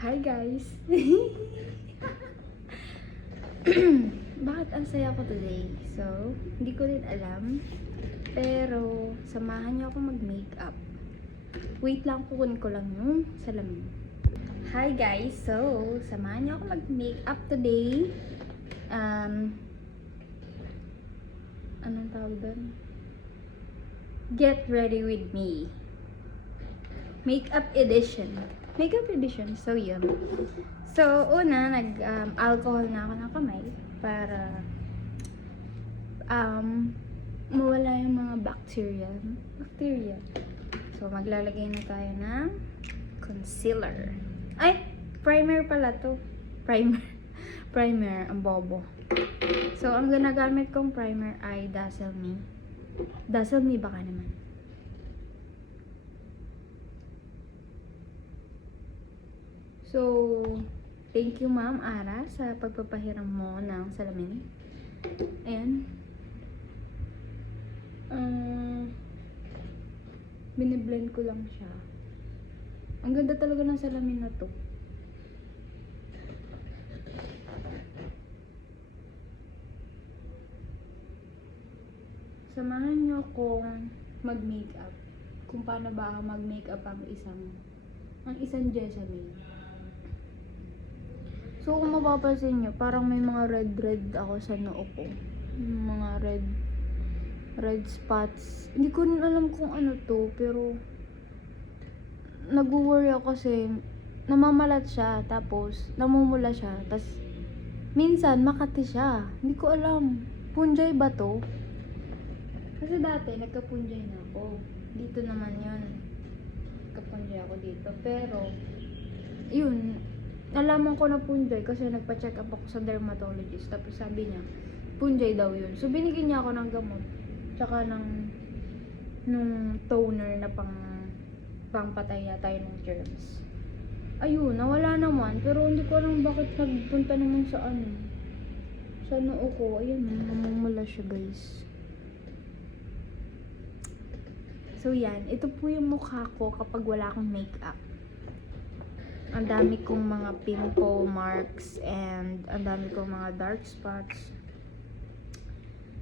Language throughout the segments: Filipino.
Hi guys! Bakit ang saya ko today? So, hindi ko rin alam. Pero, samahan niyo ako mag-makeup. Wait lang, kukunin ko lang yung salamin. Hi guys! So, samahan niyo ako mag-makeup today. Anong tawag doon? Get ready with me. Makeup edition. So, yun. So, una, nag-alcohol na ako ng kamay para mawala yung mga bacteria. So, maglalagay na tayo ng concealer. Ay! Primer pala to. Primer. Ang bobo. So, ang ginagamit kong primer ay Dazzle Me. Dazzle Me baka naman. So, thank you Ma'am Ara sa pagpapahiram mo ng salamin. Ayan. Biniblend ko lang siya. Ang ganda talaga ng salamin na to. Samahan nyo akong mag-makeup. Kung paano ba ako mag-makeup ang isang Jessamine. So, kung mapapansin nyo, parang may mga red ako sa noo ko. Mga red spots. Hindi ko rin alam kung ano to, pero nag-worry ako kasi namamalat siya, tapos namumula siya, tapos minsan makati siya. Hindi ko alam. Punjay ba to? Kasi dati, nagka-punjay na ako. Dito naman yun. Nagka-punjay ako dito. Pero, yun, nalaman ko na punjay kasi nagpa-check up ako sa dermatologist. Tapos sabi niya, punjay daw yun. So, binigyan niya ako ng gamot. Tsaka nung toner na pangpatay yata yun ng germs. Ayun, nawala naman. Pero hindi ko alam bakit nagpunta naman sa noo ko. Ayan, namumula siya guys. So, yan. Ito po yung mukha ko kapag wala akong makeup. Ang dami kong mga pimple marks and ang dami kong mga dark spots.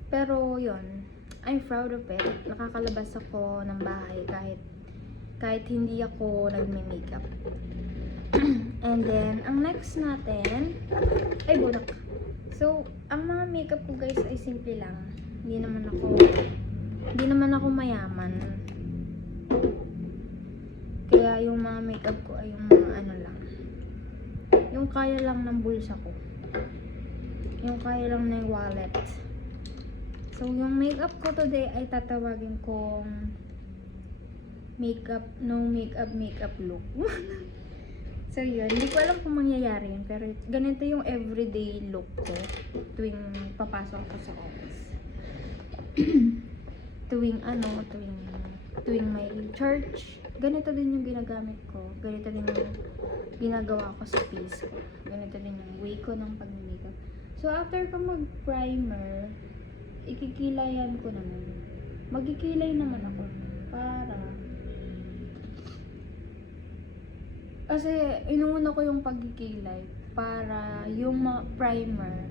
Pero yun, I'm proud of it. Nakakalabas ako ng bahay kahit hindi ako nagme-makeup. And then, ang next natin, ay bunak. So, ang mga makeup ko guys ay simple lang. Hindi naman ako mayaman. Kaya yung mga makeup ko ay yung mga ano lang. Yung kaya lang ng bulsa ko. Yung kaya lang ng wallet. So, yung makeup ko today ay tatawagin kong no makeup look. So, yun. Hindi ko alam kung mangyayari yun. Pero ganito yung everyday look ko tuwing papasok ako sa office. tuwing may church. Ganito din yung ginagamit ko. Ganito din yung ginagawa ko sa face ko. Ganito din yung way ko ng pag-makeup. So, after ko mag-primer, ikikilayan ko naman. Magkikilay naman ako. Kasi, inuuna ko yung pagkikilay para yung primer,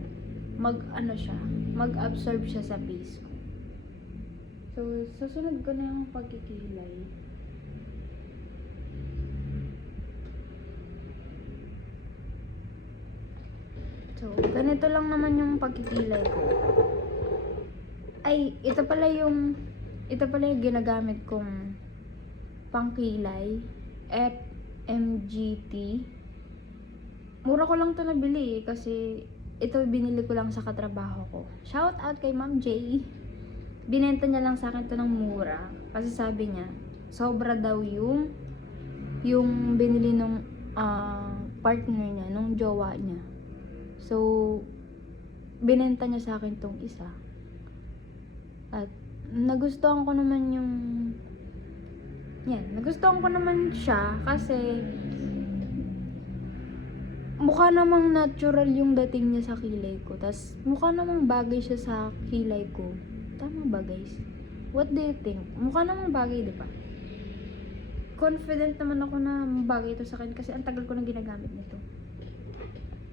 mag-absorb siya sa face ko. So, susunod ko na yung pagkikilay. So, ganito lang naman yung pagkikilay ko. Ay, ito pala yung ginagamit kong pangkilay. FMGT. Mura ko lang to nabili kasi ito binili ko lang sa katrabaho ko. Shout out kay Ma'am J. Binenta niya lang sa akin to ng mura. Kasi sabi niya, sobra daw yung binili nung partner niya, nung jowa niya. So, binenta niya sa akin tong isa. At nagustuhan ko naman nagustuhan ko naman siya kasi mukha namang natural yung dating niya sa kilay ko. Tas mukha namang bagay siya sa kilay ko. Tama ba guys? What do you think? Mukha namang bagay, di ba? confident naman ako na bagay ito sa akin kasi ang tagal ko na ginagamit nito.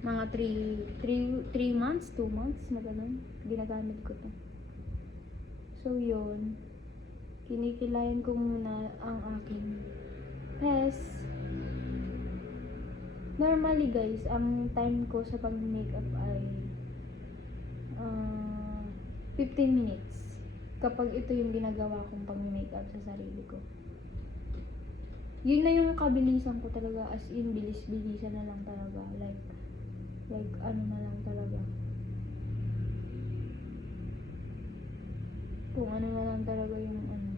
Mga 3 months, 2 months na ganun, ginagamit ko to. So yun, kinikilayan ko muna ang aking test. Normally guys, ang time ko sa pag-makeup ay 15 minutes kapag ito yung ginagawa kong pag-makeup sa sarili ko. Yun na yung kabilisan ko talaga, as in bilis-bilisan na lang talaga, like ano na lang talaga, kung ano na lang talaga yung ano,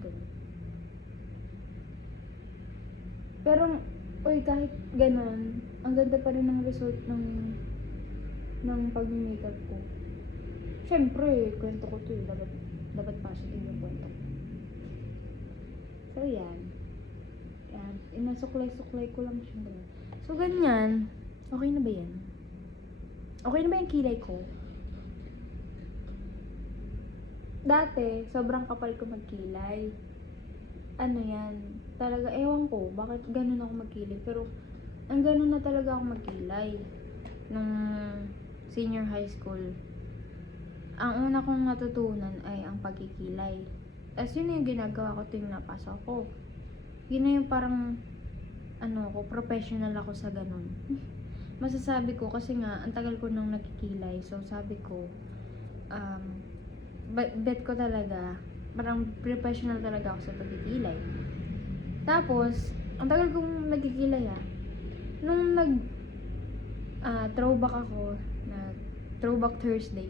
ganun. Pero kahit ganun, ang ganda pa rin ng result ng pag-makeup ko. Syempre, kwento ko to dapat positive yung kwento ko. So yan, inasuklay-suklay ko lang siya ganun. So ganyan, okay na ba yan? Okay na ba yung kilay ko? Dati, sobrang kapal ko magkilay. Ano yan, talaga, ewan ko, bakit ganun ako magkilay. Pero, ang ganun na talaga ako magkilay. Nung senior high school, ang una kong natutunan ay ang pagkikilay. Tapos yun yung ginagawa ko tuwing napasok ko. Yun na yung parang, professional ako sa ganun. Masasabi ko kasi nga, ang tagal ko nang nakikilay. So, sabi ko, bet ko talaga, parang professional talaga ako sa pagkikilay. Tapos, ang tagal kong nagkikilay nung throwback ako, throwback Thursday,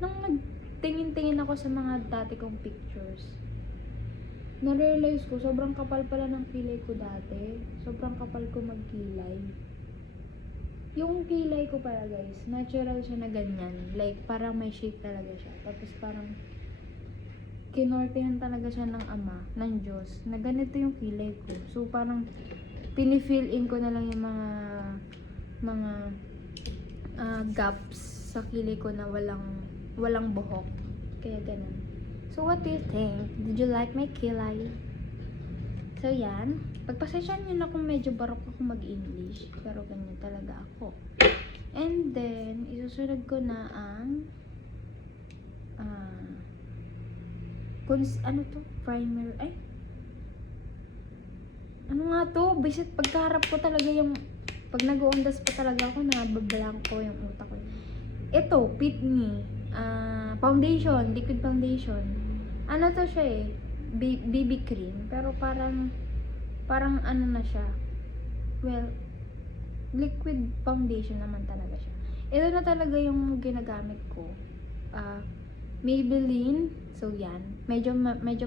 nung nagtingin-tingin ako sa mga dati kong pictures, na-realize ko, sobrang kapal pala ng kilay ko dati. Sobrang kapal ko magkilay. Yung kilay ko pala guys, natural siya na ganyan. Like, parang may shape talaga siya. Tapos parang, kinortehan talaga siya ng Ama, ng Diyos, na ganito yung kilay ko. So, parang, pinifill in ko na lang yung mga gaps sa kilay ko na walang buhok. Kaya ganun. So, what do you think? Did you like my kilay? So, yan. Pagpasensyahan nyo na kung medyo barok ako mag-English. Pero ganyan talaga ako. And then, isusunod ko na ang primer. Ay, ano nga to? Bisit pagkaharap ko talaga yung, pag nag-uundas pa talaga ako, nabablanko yung utak ko. Ito, Fit Me. Foundation, liquid foundation. Ano to siya BB cream. Pero parang ano na siya. Well, liquid foundation naman talaga siya. Ito na talaga yung ginagamit ko. Maybelline. So, yan. Medyo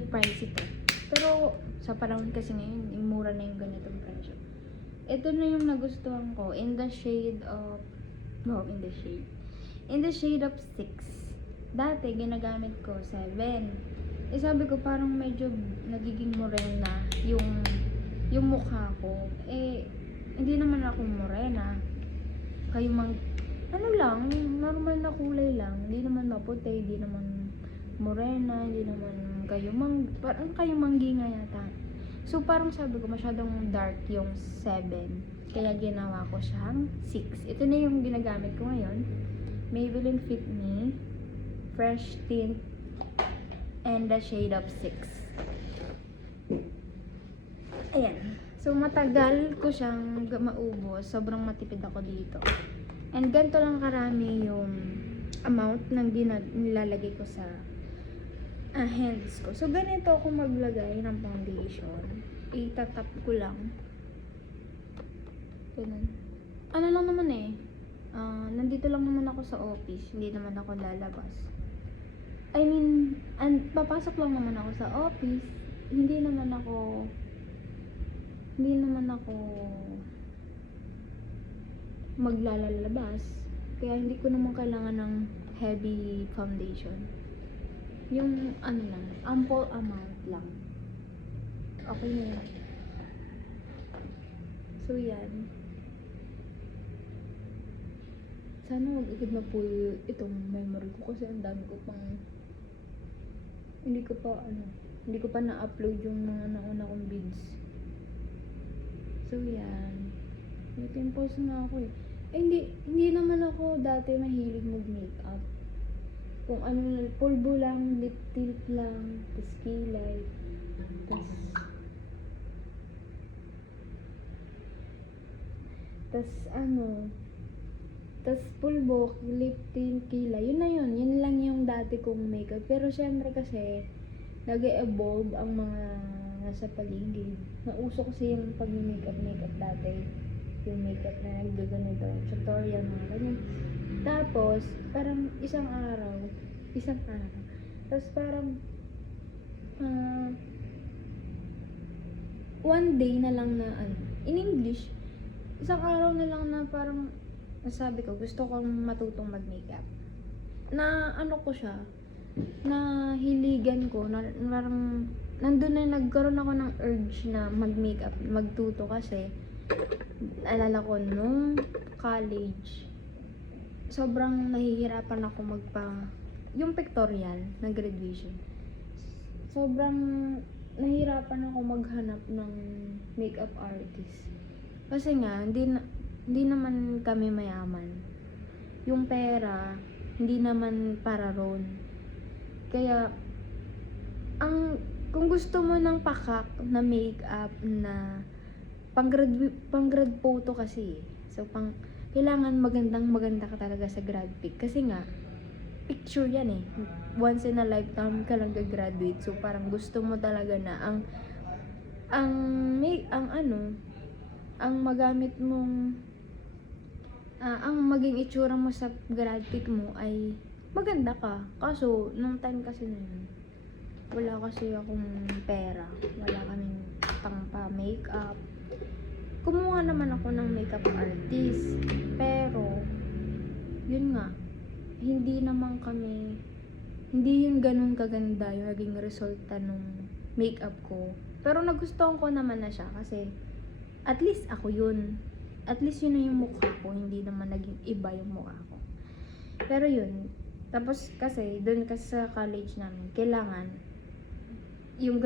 pricey to. Pero, sa panahon kasi ngayon, mura na yung ganitong presyo. Ito na yung nagustuhan ko. In the shade of 6. Dati, ginagamit ko 7. Sabi ko, parang medyo nagiging morena yung mukha ko. Hindi naman ako morena. Normal na kulay lang. Hindi naman maputi, hindi naman morena, hindi naman parang kayumanggi nga yata. So, parang sabi ko, masyadong dark yung 7. Kaya ginawa ko siyang 6. Ito na yung ginagamit ko ngayon. Maybelline Fit Me Fresh Tint and the shade of 6. Ayan. So, matagal ko siyang maubos. Sobrang matipid ako dito. And ganito lang karami yung amount ng nilalagay ko sa hands ko. So, ganito ako maglagay ng foundation. Itatap ko lang. Ganun. Ano lang naman nandito lang naman ako sa office. Hindi naman ako lalabas. Papasok lang naman ako sa office. Hindi naman ako maglalabas. Kaya hindi ko naman kailangan ng heavy foundation. Yung ample amount lang. Okay na yun. So, yan. Sana wag agad na-pull itong memory ko kasi ang dami ko pang hindi ko pa na-upload yung mga nauna kong vids. So, yan. May pimples nga ako eh. Eh, hindi naman ako dati mahilig mag-makeup. Kung ano na, pulbo lang, lip tint lang, tas kilay, tas ano, tas pulbo, lip tint, kilay. Yun na yun. Yun lang yung dati kong makeup. Pero syempre kasi, nag-evolve ang mga nasa paligid. Nauso kasi yung pag-makeup dati. Yung makeup na naggaganito, tutorial, mga ganyan. Tapos, parang isang araw, tapos parang, one day na lang na, in English, isang araw na lang na parang, nasabi ko, gusto kong matutong mag-makeup. Na, ano ko siya, na hiligan ko, na parang, nandun na nagkaroon ako ng urge na mag-makeup, magtuto kasi, alala ko nung college, sobrang nahihirapan ako yung pictorial na graduation. Sobrang nahihirapan ako maghanap ng makeup artist. Kasi nga, hindi naman kami mayaman. Yung pera, hindi naman para ron. Kaya, kung gusto mo ng pakak na makeup na pang grad photo kasi. So, kailangan maganda ka talaga sa grad pic. Kasi nga, picture yan eh. Once in a lifetime ka lang gagraduate. So, parang gusto mo talaga na ang magamit mong, ang maging itsura mo sa grad pic mo ay maganda ka. Kaso, nung time kasi na yun, wala kasi akong pera. Wala kaming pang pa-makeup. Kumuha naman ako ng makeup artist. Pero, yun nga, hindi yun ganun kaganda yung naging resulta nung makeup ko. Pero nagustuhan ko naman na siya kasi at least ako yun. At least yun na yung mukha ko, hindi naman naging iba yung mukha ko. Pero yun, tapos kasi, dun kasi sa college namin, kailangan yung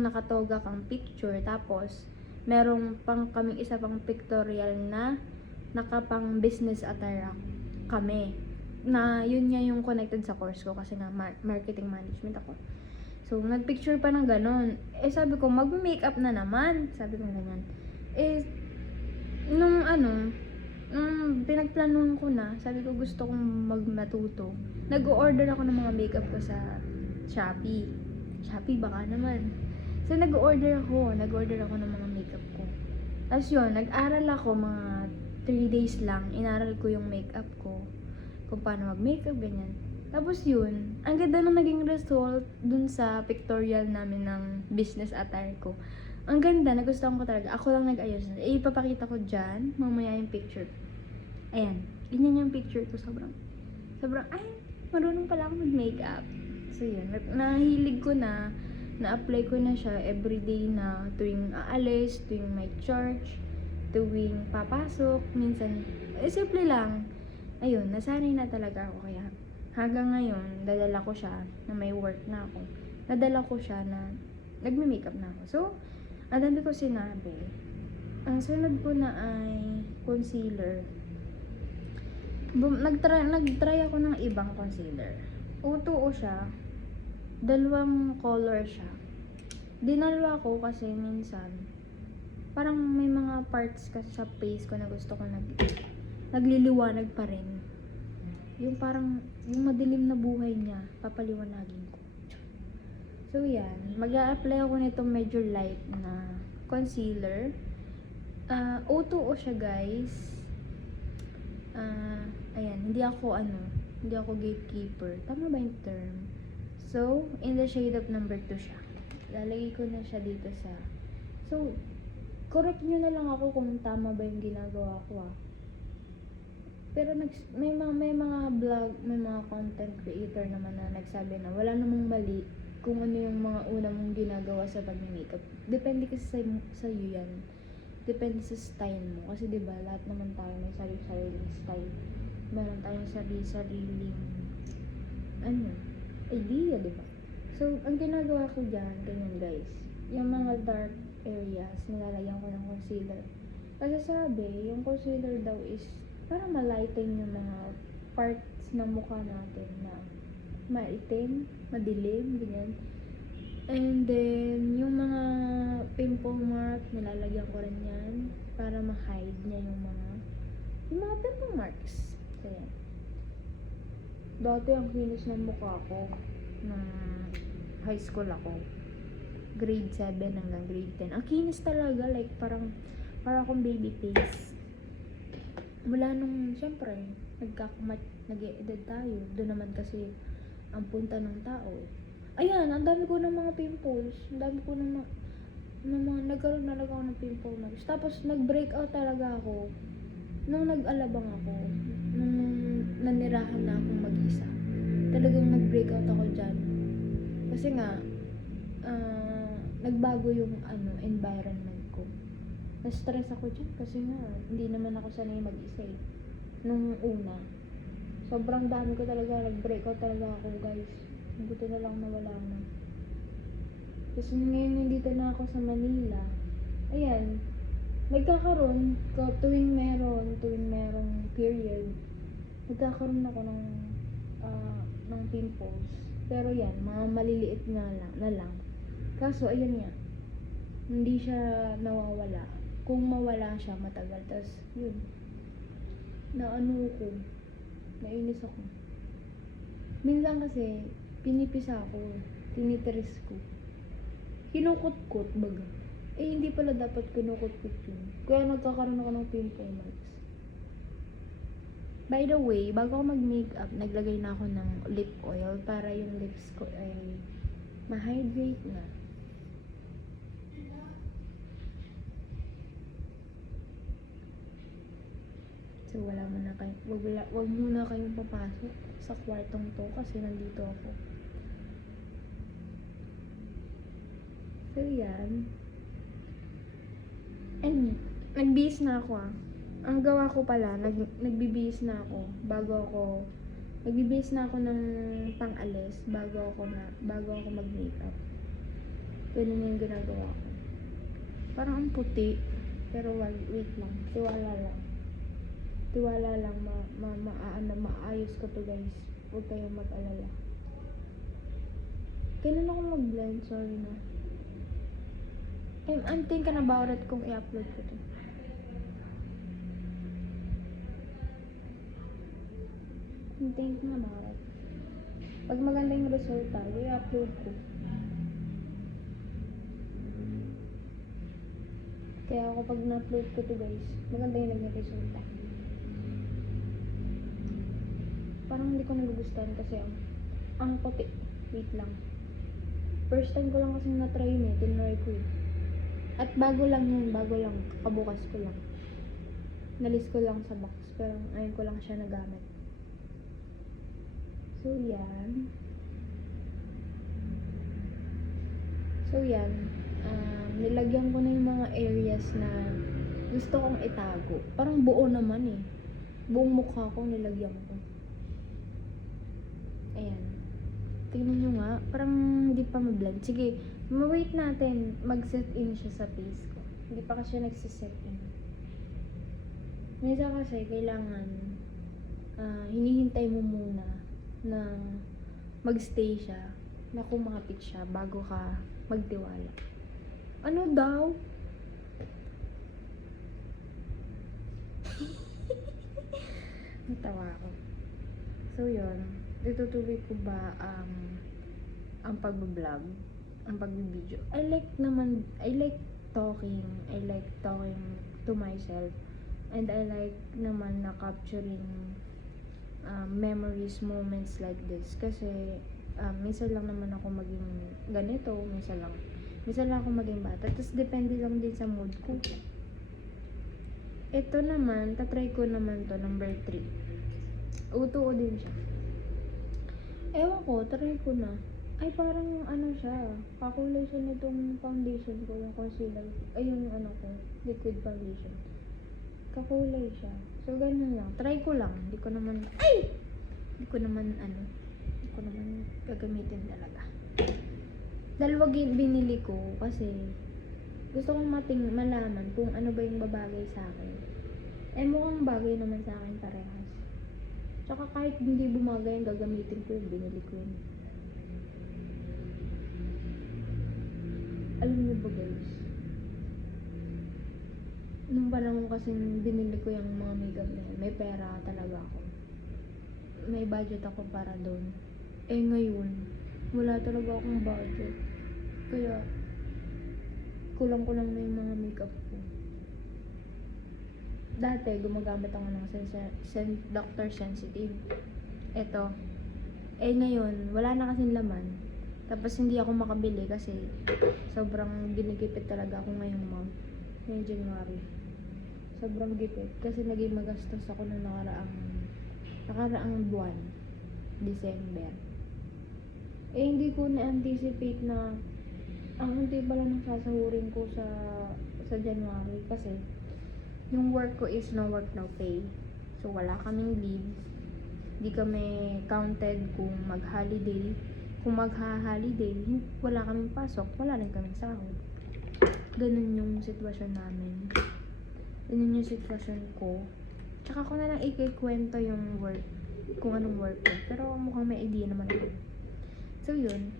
nakatoga kang picture, tapos merong kaming isa pang pictorial na nakapang business attire kami. Na yun nga yung connected sa course ko kasi nga marketing management ako. So, nagpicture pa ng ganun. Eh, sabi ko, mag-makeup na naman. Sabi ko ganyan. Eh, nung pinagplanuhan ko na, sabi ko gusto kong matuto. Nag-order ako ng mga makeup ko sa Shopee. Shopee baka naman. So, nag-order ako ng mga makeup ko. Tapos yun, nag-aral ako mga 3 days lang. Inaral ko yung makeup ko. Kung paano mag-makeup, ganyan. Tapos yun, ang ganda nung naging result dun sa pictorial namin ng business attire ko. Ang ganda, nagustuhan ko talaga. Ako lang nag-ayos. Ipapakita ko dyan, mamaya yung picture. Ayan, ganyan yung picture ko. Sobrang, ay, marunong pala ako mag-makeup. So yun, nahilig ko na-apply ko na siya everyday na tuwing aalis, tuwing may church, tuwing papasok, minsan, simple lang. Ayun, nasanay na talaga ako kaya hanggang ngayon, dadala ko siya na may work na ako. Nadala ko siya na nagme-makeup na ako. So, ang dami ko sinabi. Ang sunod ko na ay concealer. Nag-try ako ng ibang concealer. O2O siya. Dalawang color siya. Dinalwa ko kasi minsan parang may mga parts kasi sa face ko na gusto ko nagliliwanag pa rin. Yung parang yung madilim na buhay niya, papaliwanagin ko. So yan, mag-a-apply ako nitong medyo light na concealer. O2O siya, guys. Ayan, hindi ako gatekeeper. Tama ba yung term? So, in the shade of number 2 siya. Lalagay ko na siya dito sa... So, correct nyo na lang ako kung tama ba yung ginagawa ko Pero may mga vlog, may mga content creator naman na nagsabi na wala namang mali kung ano yung mga una mong ginagawa sa pag-makeup. Depende kasi sa iyo yan. Depende sa style mo. Kasi diba, lahat naman tayo may sarili-sariling style. Meron tayong sarili-sariling idea, diba? So, ang ginagawa ko dyan, ganyan guys. Yung mga dark areas, nilalagyan ko ng concealer. Kasi sabi, yung concealer daw is para malighten yung mga parts ng mukha natin na maitim, madilim, ganyan. And then, yung mga pimple mark, nilalagyan ko rin yan para ma-hide niya yung mga pimple marks. So, yan. Dati ang kinis ng mukha ko nung high school ako. Grade 7 hanggang grade 10. Ang kinis talaga, like parang akong baby face. Mula nung, syempre, nag-e-edad tayo. Doon naman kasi ang punta ng tao. Ayan, ang dami ko ng mga pimples. Ang dami ko ng mga nagkaroon talaga ako ng pimple marks. Tapos, nag-breakout talaga ako nung nag-alabang ako. Nung nanirahan na akong mag-isa. Talagang nag-breakout ako dyan. Kasi nga, nagbago yung environment ko. Na-stress ako dyan kasi nga, hindi naman ako sanay mag-isa eh. Nung una. Sobrang dami ko talaga, nag-breakout talaga ako guys. Buti na lang nawala na. Kasi ngayon nandito na ako sa Manila. Ayan, nagkakaroon ko tuwing merong period, nagkakaroon ako ng pimples. Pero yan, mga maliliit na lang. Kaso, ayun nga, hindi siya nawawala. Kung mawala siya, matagal. Tapos, yun, nainis ako. Minsan kasi, pinipisa ako, tinitiris ko. Kinukot-kot, baga. Hindi pala dapat kinukot-kot yun. Kaya nagkakaroon ako ng pimple marks. By the way, bago ako mag-makeup, naglagay na ako ng lip oil para yung lips ko ay ma-hydrate na. So, wag muna kayong papasok sa kwartong to kasi nandito ako. So, yan. And, nagbihis na ako Ang gawa ko pala, nagbibihis na ako nagbibihis na ako ng pang-alis bago ako mag-makeup. Ganun yung ginagawa ko. Parang ang puti, pero wait lang, tiwala lang, maayos ko to guys. Huwag kayong mag-alala. Kailan ako mag-blend? Sorry na. I'm thinking about it kung i-upload ko to. I'm thinking about it. Pag maganda yung resulta, i-upload ko. Kaya ako pag na-upload ko to guys, maganda yung naging resulta. Parang hindi ko nagugustuhan kasi ang puti. Wait lang. First time ko lang kasi na-try yun tinry ko eh. At bago lang, kabukas ko lang. Nalis ko lang sa box, pero ayun ko lang siya nagamit. So, yan. Nilagyan ko na yung mga areas na gusto kong itago. Parang buo naman eh. Buong mukha ko nilagyan ko. Ayan. Tingnan nyo nga. Parang hindi pa ma-blend. Sige, ma-wait natin. Mag-set in siya sa face ko. Hindi pa kasi nagsiset in. Minsan kasi kailangan hinihintay mo muna na magstay siya, na kumapit siya bago ka magtiwala. Ano daw? Natawa ako. So yun, itutuloy ko ba ang pag-vlog, ang pag-video. I like talking to myself, and I like naman na capturing memories, moments like this. Kasi minsan lang naman ako maging ganito, minsan lang ako maging bata. Tapos depende lang din sa mood ko. Ito naman, tatry ko naman to, number 3. Uto din siya. Ewan ko, try ko na. Ay, parang siya, kakulay siya nitong foundation ko, yung concealer. Ay, yung liquid foundation. Kakulay siya. So, ganun lang. Try ko lang. Hindi ko naman gagamitin talaga. Dalawa binili ko kasi Gusto kong malaman kung ano ba yung babagay sa akin. Eh, mukhang bagay naman sa akin parehas. Tsaka kahit hindi bumagay, ang gagamitin ko yun, binili ko yun. Alam niyo ba guys, nung panahon kasing binili ko yung mga makeup na yun, may pera talaga ako. May budget ako para doon. Eh ngayon, wala talaga akong budget. Kaya, kulang-kulang na yung mga makeup ko. Dati, gumagamit ako ng Dr. Sensitive. Eto. Eh ngayon, wala na kasing laman. Tapos hindi ako makabili kasi sobrang ginigipit talaga ako ngayong month. Ngayong January. Sobrang gipit. Kasi naging magastos ako nung nakaraang buwan. December. Eh hindi ko na-anticipate na ang unti pala ng sasahurin ko sa January kasi yung work ko is no work no pay. So wala kaming leave. Di kami counted kung mag-holiday. Kung magha-holiday, wala kaming pasok, wala rin kaming sahod. Ganun yung sitwasyon namin. Ganun yung sitwasyon ko. Tsaka ko na lang ikikwento yung work, kung anong work ko. Pero mukhang may idea naman ako. So yun,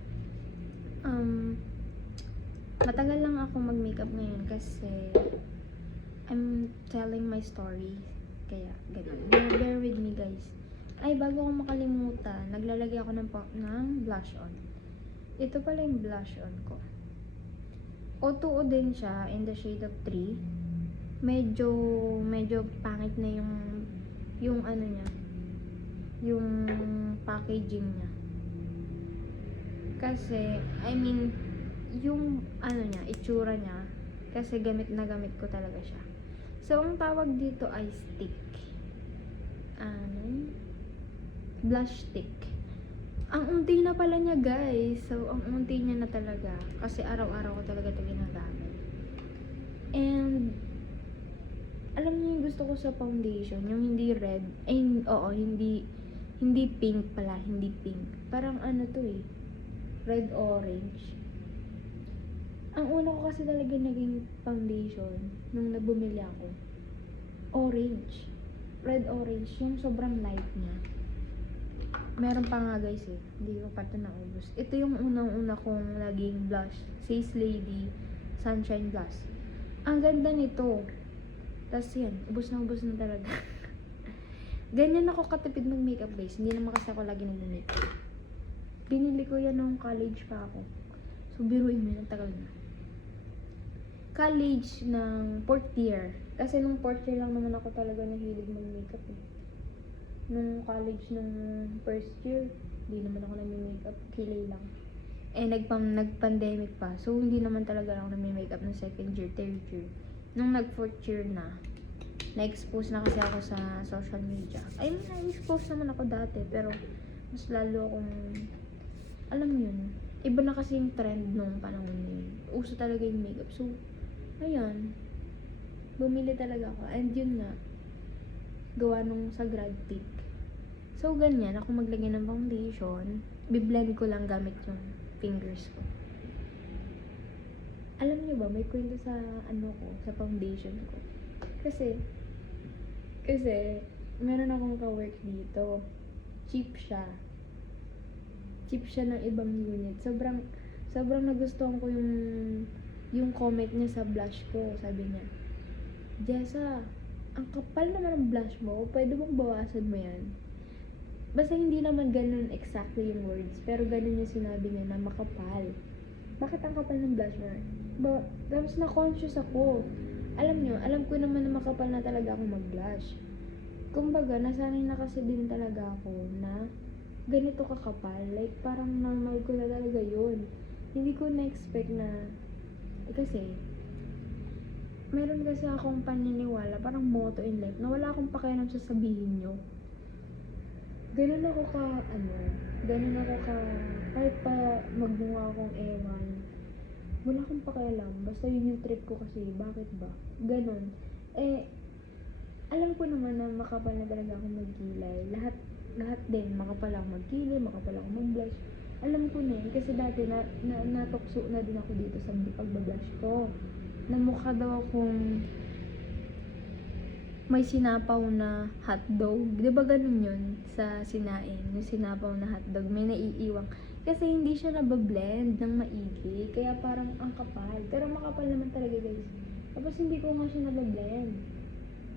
matagal lang ako mag-makeup ngayon kasi I'm telling my story. Kaya, ganun. Bear with me guys. Ay, bago ko makalimutan, naglalagay ako ng blush on. Ito pala yung blush on ko. O2O din siya, in the shade of 3. Medyo pangit na yung ano niya, yung packaging niya. Kasi, I mean, yung ano niya, itsura niya, kasi gamit na gamit ko talaga siya. So, ang tawag dito ay stick. Blush stick. Ang unti na pala niya guys. So, ang unti niya na talaga. Kasi araw-araw ko talaga ito ginagamit. And, alam niyo yung gusto ko sa foundation, yung hindi red. Ay, oo, hindi pink pala. Hindi pink. Parang ano to eh. Red-orange. Ang una ko kasi talaga naging foundation nung nabumili ako. Orange. Red-orange. Yung sobrang light niya. Meron pa nga guys eh. Hindi ko pa ito naubos. Ito yung unang-una kong naging blush. Face Lady Sunshine Blush. Ang ganda nito. Tapos yan. Ubos na talaga. Ganyan ako katipid mag-makeup guys. Hindi naman kasi ako lagi nag-makeup. Binili ko yan nung college pa ako. So biruin mo yun. Tagal na. College ng 4th year. Kasi nung 4th year lang naman ako talaga nahilig mag-makeup eh. Nung college, nung first year, hindi naman ako nag-makeup, kilay lang. Eh, nag-pandemic pa. So, hindi naman talaga ako nag-makeup ng second year, third year. Nung nag-fourth year na-expose na kasi ako sa social media. I mean, na-expose naman ako dati, pero mas lalo akong, alam yun, iba na kasi yung trend nung panahon yun. Uso talaga yung makeup. So, ayun, bumili talaga ako. And yun nga, gawa nung sa grad pick. So, ganyan. Ako maglagay ng foundation. Biblend ko lang gamit yung fingers ko. Alam niyo ba, may kwento sa sa foundation ko. Kasi, meron akong ka-work dito. Cheap siya. Cheap siya ng ibang unit. Sobrang nagustuhan ko yung comment niya sa blush ko. Sabi niya, Jessa, ang kapal naman ng blush mo, pwede bang bawasan mo yan? Basta hindi naman ganun exactly yung words, pero ganun yung sinabi niya na makapal. Bakit ang kapal ng blush mo? Tapos na-conscious ako. Alam ko naman na makapal na talaga ako mag-blush. Kumbaga, nasanay na kasi din talaga ako na ganito kakapal. Like, parang normal ko na talaga yun. Hindi ko na-expect na, kasi, meron kasi akong paniniwala, parang motto in life, na wala akong pakialam sa sabihin nyo. Ganun ako kahit pa magbunga akong ewan, wala akong pakialam, basta yun yung trip ko kasi, bakit ba? Ganun. Eh, alam ko naman na makapal na talaga akong magkilay. Lahat din, makapal ako magkilay, makapal ako mag-blush. Alam ko na yun, kasi dati natukso na din ako dito sa pagbablush ko. na mukha daw akong may sinapaw na hotdog. Di ba ganun yun sa sinaing? Yung sinapaw na hotdog, may naiiwang. Kasi hindi siya nabablend ng maigi. Kaya parang ang kapal. Pero makapal naman talaga guys. Tapos hindi ko nga siya nabablend.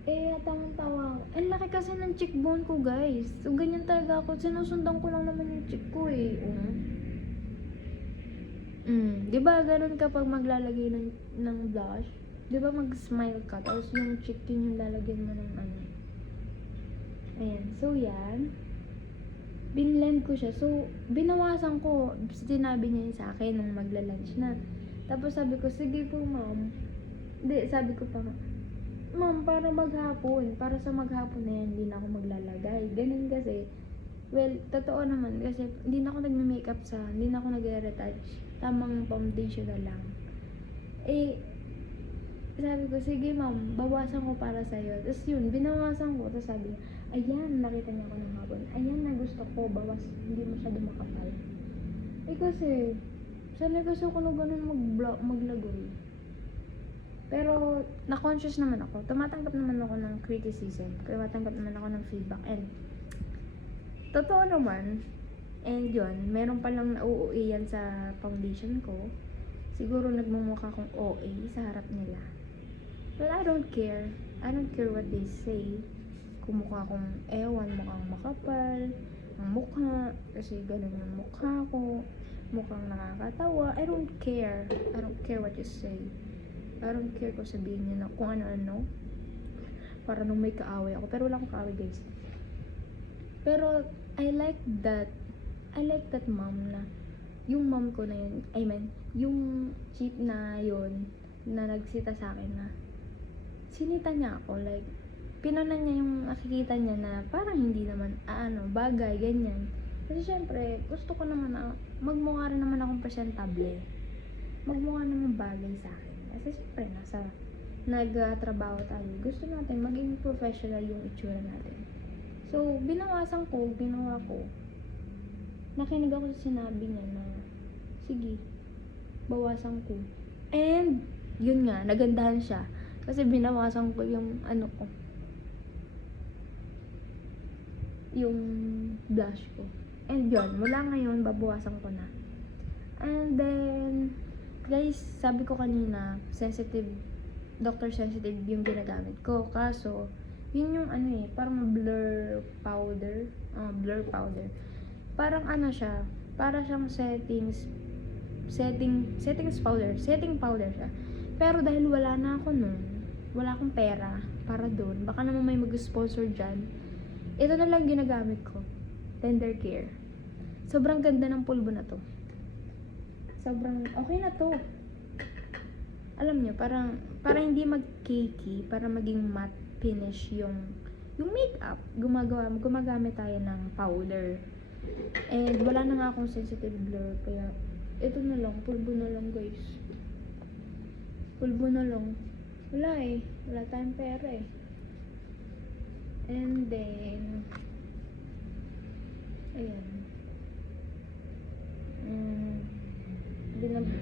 Eh, tawang-tawa ako. Ang laki kasi ng cheekbone ko guys. So, ganyan talaga ako. Sinusundan ko lang naman yung cheek ko eh. Di ba ganun kapag maglalagay ng blush? Di ba mag-smile ka, tapos yung cheek yun yung lalagyan mo ng ano. Ayan, so yan. Binlend ko siya. So, binawasan ko. Sinabi niya yun sa akin nung magla-lunch na. Tapos sabi ko, sige po ma'am. Hindi, sabi ko pa, ma'am, para maghapon. Para sa maghapon na yan, hindi na ako maglalagay. Ganun kasi. Well, totoo naman. Kasi hindi na ako nagme-makeup hindi na ako nagre-retouch. Tamang foundation na lang. Eh, sabi ko, sige ma'am, bawasan ko para sa'yo. Tapos yun, binawasan ko. Tapos sabi niya, ayan, nakita niya ako ng hapon. Ayan na gusto ko, bawas, hindi masyado makapal. Eh kasi, sana kasi ako na ganun maglagoy. Pero, na-conscious naman ako. Tumatanggap naman ako ng criticism. Tumatanggap naman ako ng feedback. And, totoo naman. And yun, meron palang nauuwi yan sa foundation ko. Siguro nagmumukha akong OA sa harap nila. But I don't care. I don't care what they say. Kung mukha akong ewan, mukhang makapal, ang mukha, kasi ganun yung mukha ko, mukhang nakakatawa. I don't care. I don't care what you say. I don't care kung sabihin niyo na kung ano-ano. Para nung may kaaway ako. Pero wala akong kaaway guys. Pero I like that mom na yung mom ko na yun, I mean, yung chief na yun, na nagsita sa akin na sinita niya ako, like, pinanan niya yung nakikita niya na parang hindi naman, bagay, ganyan. Kasi syempre, gusto ko naman na magmukha rin naman akong presentable. Magmukha naman bagay sa akin. Kasi syempre, nagtrabaho tayo. Gusto natin maging professional yung itsura natin. So, binawasan ko, ginawa ko. Nakinig ako sa sinabi niya na, sige, bawasan ko. And, yun nga, nagandahan siya. Kasi binawasan ko yung ko. Yung blush ko. And yun, mula ngayon, babawasan ko na. And then, guys, sabi ko kanina, doctor sensitive yung ginagamit ko. Kaso, yun yung parang blur powder. Parang siya, para siyang setting powder siya. Pero dahil wala na ako nun, wala akong pera para doon, baka naman may mag-sponsor dyan, ito na lang ginagamit ko. Tender Care. Sobrang ganda ng pulbo na to. Sobrang okay na to. Alam nyo, parang hindi mag-cakey, para maging matte finish yung makeup. Gumagamit tayo ng powder. And wala na nga akong sensitive blur, kaya ito na lang, pulbo na lang guys. Pulbo na lang. Wala tayong pera eh. And then, ayan.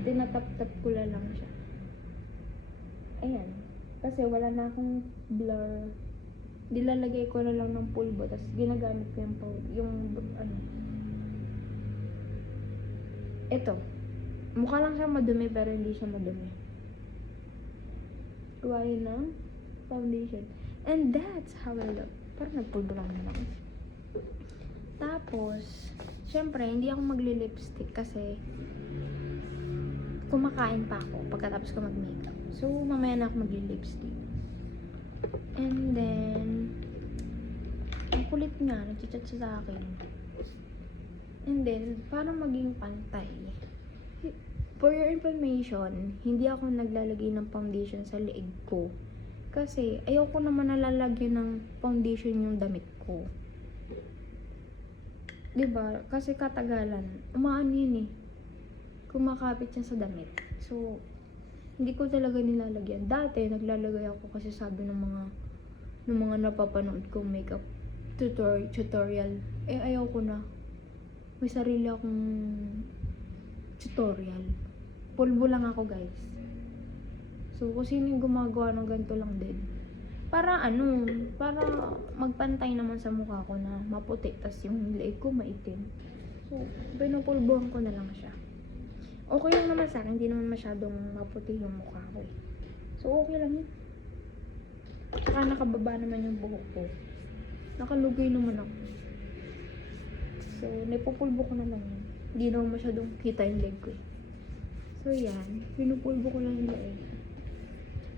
Tinatap-tap ko lang siya. Ayan. Kasi wala na akong blur. Dilalagay ko na lang ng pulbo, tapos ginagamit ko yung ito. Mukha lang siya madumi, pero hindi siya madumi. Kuhain ng foundation. And that's how I look. Parang nagpulbo lang naman ako. Tapos, syempre, hindi ako magli-lipstick kasi kumakain pa ako pagkatapos ko mag-makeup. So, mamaya na ako magli-lipstick. And then, ang kulit nga, nag-chat siya sa akin. And then, para maging pantay, for your information, hindi ako naglalagay ng foundation sa leeg ko. Kasi, ayoko naman nalalagyan ng foundation yung damit ko. Diba? Kasi katagalan, umaan yun eh. Kumakapit siya sa damit. So, hindi ko talaga nilalagyan. Dati, naglalagay ako kasi sabi ng mga napapanood ko makeup tutorial. Eh, ayoko na. May sarili akong tutorial. Pulbo lang ako, guys. So, kung sino yung gumagawa ng ganito lang din. Para para magpantay naman sa mukha ko na maputi, tas yung leeg ko maitim. So, pinupulbuhan ko na lang siya. Okay lang naman sa akin, hindi naman masyadong maputi yung mukha ko. So, okay lang yun. Tsaka nakababa naman yung buhok ko. Nakalugay naman ako. So, nipupulbo ko na lang yun. Hindi naman masyadong kita yung leg ko. So, yan. Pinupulbo ko lang yung leeg.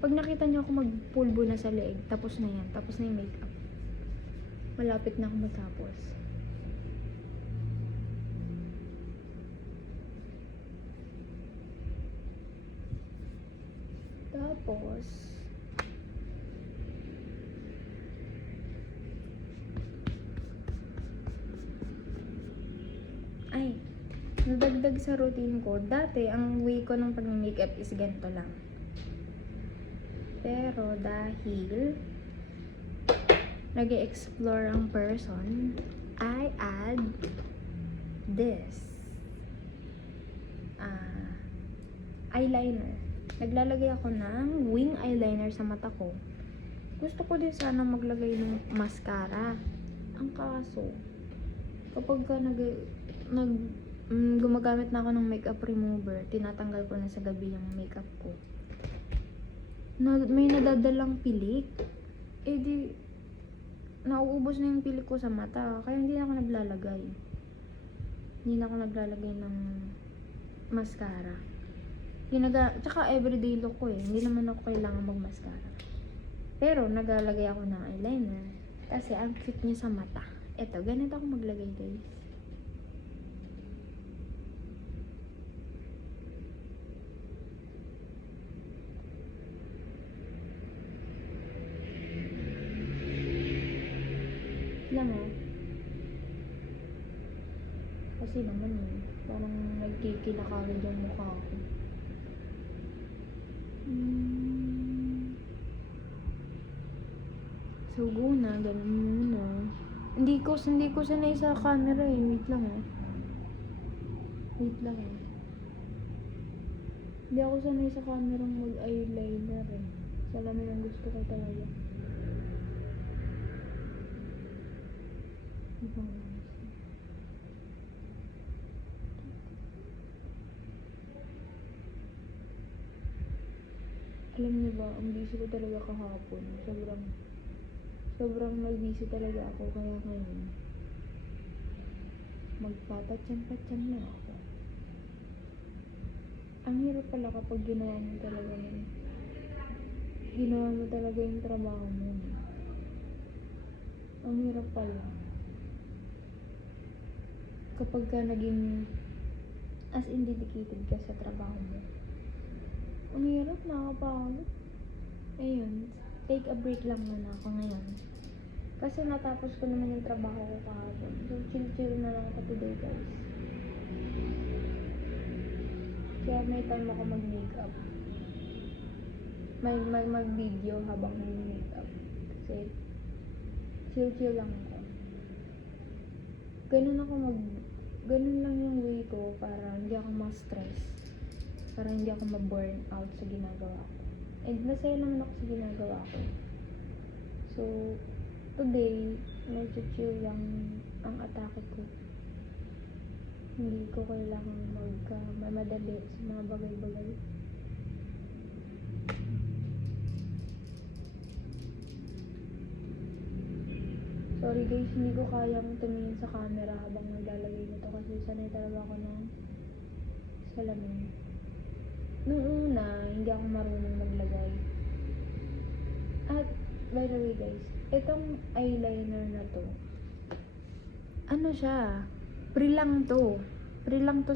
Pag nakita niyo ako magpulbo na sa leeg, tapos na yan. Tapos na yung makeup. Malapit na ako matapos. Tapos, nadagdag sa routine ko. Dati, ang way ko ng pag-makeup is ganito lang. Pero dahil nag-explore ang person, I add this eyeliner. Naglalagay ako ng wing eyeliner sa mata ko. Gusto ko din sana maglagay ng mascara. Ang kaso, kapag ka gumagamit na ako ng makeup remover, tinatanggal ko na sa gabi yung makeup ko. May nadadalang pilik. Eh di, nauubos na yung pilik ko sa mata. Kaya hindi na ako naglalagay. Hindi na ako naglalagay ng mascara. Tsaka everyday look ko eh. Hindi naman ako kailangan mag-mascara. Pero, naglalagay ako ng eyeliner. Kasi, ang cute niya sa mata. Eto, ganito ako maglagay, guys. Lang kasi naman eh, parang nagkikinakawin yung mukha ko. So, ganun muna. Hindi ko sanay sa camera eh. Wait lang. Hindi ako sanay sa camera mag-eyeliner eh. Salamin ang gusto ko talaga. Alam niyo ba, ang busy ko talaga kahapon. Sobrang nag-busy talaga ako, kaya ngayon magpapatyan-patyan na ako. Ang hirap pala kapag ginawa mo talaga yung trabaho mo. Ang hirap pala kapag ka naging as in dedicated ka sa trabaho mo. Ang hirap, nakakapagod. Ayun, take a break lang muna ako ngayon. Kasi natapos ko naman yung trabaho ko kahapon. So, chill na lang ako today, guys. Kaya may time ako mag-makeup. Mag-video habang mag-makeup. Kasi, chill lang ako. Ganun lang yung way ko para hindi ako ma-stress. Para hindi ako ma-burn out sa ginagawa ko. And masaya naman ako sa ginagawa ko. So, today, medyo chill lang ang atake ko. Hindi ko kailangan mamadali sa mga bagay-bagay. Sorry guys, hindi ko kayang tumingin sa camera habang naglalagay nito kasi sanay talaga ako ng salamin. Nung una, hindi ako marunong maglagay. At, by the way guys, itong eyeliner na to, ano siya, free lang to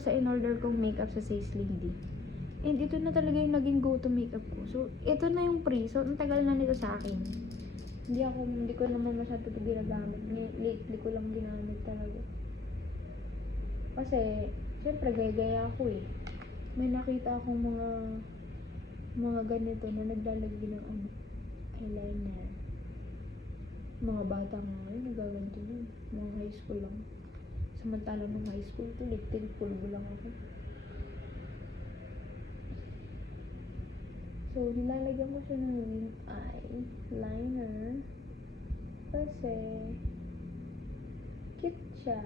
sa in-order kong makeup sa Says Lindy. And ito na talaga yung naging go-to makeup ko. So, ito na yung free. So, ang tagal na nito sa akin. Hindi ko naman masyado ito ginagamit. Lately ko lang ginamit talaga. Kasi, syempre, gaya ako eh. May nakita akong mga ganito na naglalagay ng eyeliner. Mga bata nga ngayon, nagaganto yun. Mga high school lang. Samantala nung high school, pulbo lang ako. So, nilalagyan ko siya ng wing eyeliner kasi cute siya.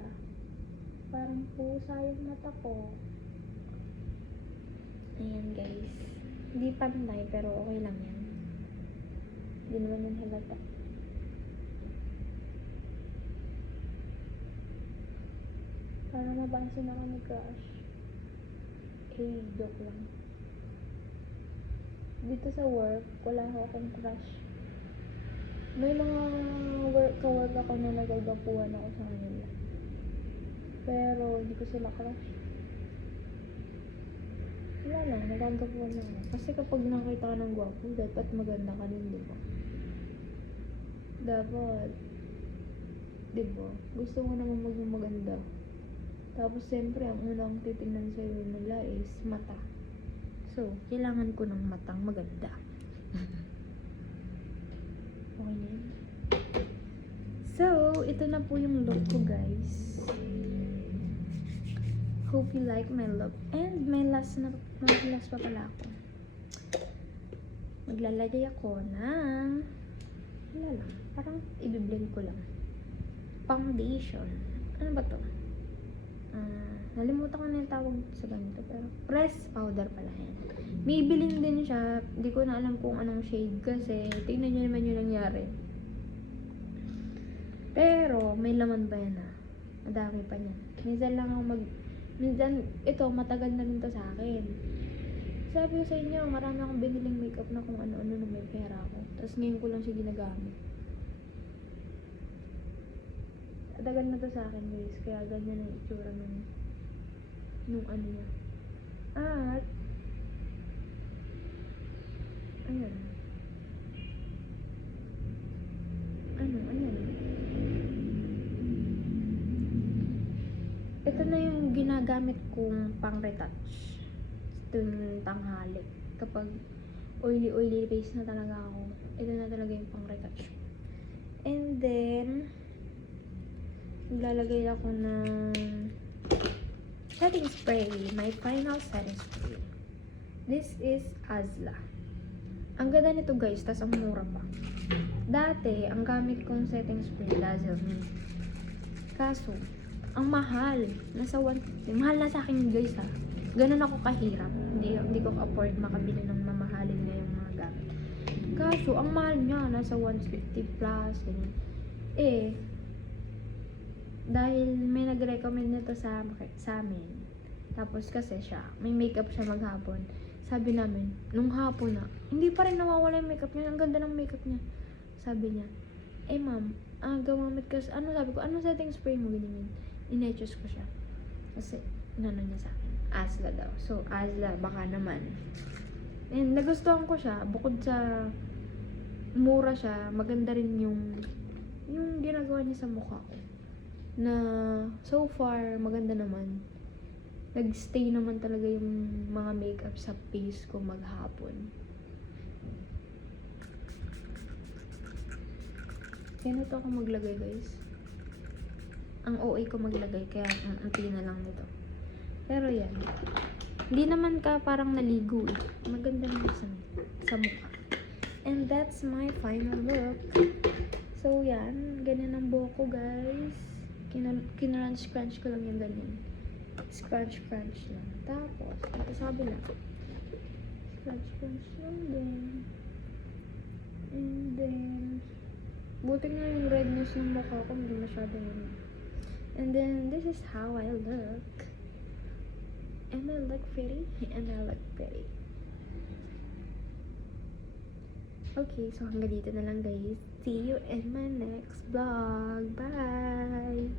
Parang pusa yung mata ko. Ayan guys. Hindi pantay pero okay lang yan. Hindi naman yan halata. Para mapansin ako ni crush. Joke lang. Dito sa work, wala akong crush. May mga ka-work ako na nagagapuan ako sa kanila. Pero, hindi ko sila crush. Wala lang, nagagapuan lang ako. Kasi kapag nakita ka ng gwapo, dapat maganda ka rin, diba? Dapat, diba? Gusto mo naman maging maganda. Tapos, siyempre, ang unang titingnan sa'yo nila is mata. So, kailangan ko ng matang maganda. Okay na yun. So, ito na po yung look ko, guys. Hope you like my look. And may last pa pala ako. Maglalagay ako ng wala lang. Parang i-blend ko lang. Foundation. Ano ba to? Nalimutan ko na yung tawag sa ganito. Pero press powder pala yan. Maybelline din siya. Hindi ko na alam kung anong shade kasi tingnan nyo naman yung nangyari. Pero may laman ba yan Madami pa niyan. Minsan ito matagal na rin to sa akin. Sabi ko sa inyo, marami akong biniling makeup na kung ano-ano na may pera ako. Tapos ngayon ko lang siya ginagamit. Matagal na to sa akin guys. Kaya ganyan ang itsura nung ano niya. At ayan. Ayan. Ito na yung ginagamit kong pang-retouch tuwing tanghali. Kapag oily face na talaga ako, ito na talaga yung pang-retouch. And then, maglalagay ako ng setting spray. My final setting spray. This is Azla. Ang ganda nito guys, tas ang mura pa. Dati, ang gamit kong setting spray, Dazzle Me. Kaso, ang mahal. Nasa 150. Mahal na sa akin guys Ganun ako kahirap. Hindi ko afford makabili ng mamahalin na yung mga gamit. Kaso, ang mahal niya, nasa 150 plus. Ganyan. Dahil may nag-recommend nito sa amin. Tapos kasi may makeup siya maghapon. Sabi namin, nung hapon hindi pa rin nawawala yung makeup niya. Ang ganda ng makeup niya. Sabi niya, ma'am, gumamit ka sabi ko, anong setting spray mo? Ganyan. Ine-choose ko siya. Kasi, niya sa akin. Azla daw. So, Azla, baka naman. And, nagustuhan ko siya. Bukod sa mura siya, maganda rin yung ginagawa niya sa mukha ko. Na, so far, maganda naman. Nag-stay naman talaga yung mga makeup sa face ko maghapon. Ganito ako maglagay, guys. Ang OA ko maglagay, kaya ang anti na lang nito. Pero yan. Hindi naman ka parang naligo Maganda naman sa mukha. And that's my final look. So, yan. Ganyan ang buhok ko, guys. Kinrunch-crunch ko lang yung ganyan. Scrunch-crunch lang. Tapos, ito sabi lang. Scrunch-crunch lang din. And then, buti nga yung redness ng mukha ko, hindi masyadong yun. And then, this is how I look. Am I look pretty? Am I look pretty? Okay, so hanggang dito na lang guys. See you in my next vlog. Bye!